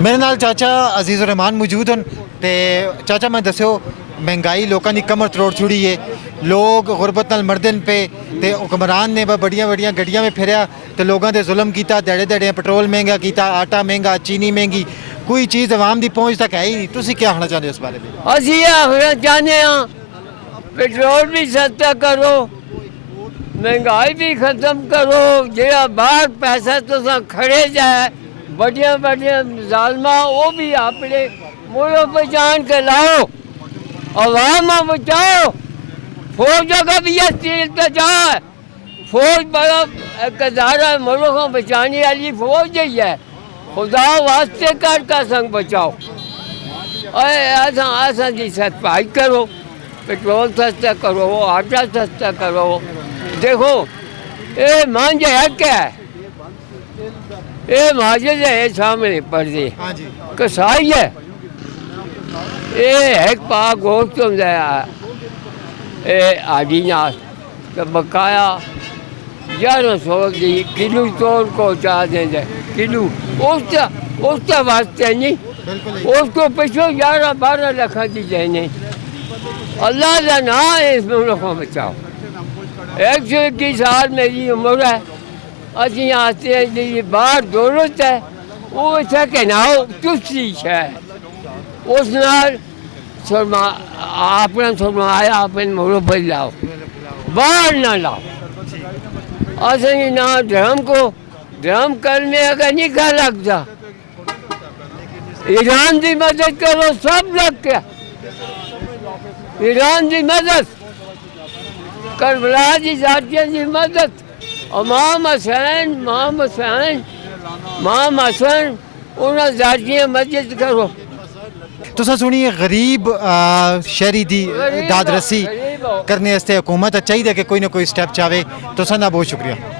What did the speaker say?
मेरे नाल चाचा अजीज़ुर रहमान मौजूद हैं। तो चाचा मैं दस्यो महंगाई लोगों की कमर तरोड़ छुड़ी है, लोग गुरबत नाल मरदन पे, ते हुक्मरान ने बड़िया बड़िया गड्डियां में फिरया तो लोगों ते जुल्म किया, दड़े दड़े पेट्रोल महंगा किया, आटा महंगा, चीनी महंगी, कोई चीज़ आवाम की पहुँच तक है ही नहीं। तुसी क्या आखना चाहते हो इस बारे में? असी आखना चाहते हाँ पेट्रोल भी सस्ता करो, महंगाई भी खत्म करो, जो बाहर पैसा तुसा खड़े जाए बड़िया बड़िया जालमा वो भी अपने मुल्क पहचान के लाओ, अवाम बचाओ। फौज का भी यह जाए, फौज बड़ा एक हज़ार मुल्क बचाने वाली फौज ही है। खुदा वास्ते कर का संग बचाओ, ऐसा ऐसा जी सफाई करो, पेट्रोल सस्ता करो, आटा सस्ता करो। देखो ये मांझ है क्या है, ये माजिद है सामने पर्दे हाँ जी, कसाई है, ये है पा गोश्त होता है, ये आदि नाश तो बकाया 1100 की किलो तोड़ को चाह देंगे किलो, उसका वास्ते नहीं, उसको पिछो 11-12 लाख की चाहिए। अल्लाह का ना इस मुल्क को बचाओ। 121 साल मेरी उम्र है, असी आते हैं जी बाहर दौलत है, वो इतना कहनाओ तुसी है, उस नाल अपना सरमाया अपने मुल्क पर लाओ, बाहर ना लाओ। असली ना धर्म करने अगर नहीं कर लगता, ईरान की मदद करो, सब लग गया ईरान की मदद, करबला की जातियों की मदद, इमाम हुसैन उन्हें जातियाँ मदद करो। तुसा सुनिए गरीब शहरी दी दाद रसी करने वास्ते हुकूमत चाहिए कि कोई ना कोई स्टेप चाहे। तुसा ना बहुत शुक्रिया।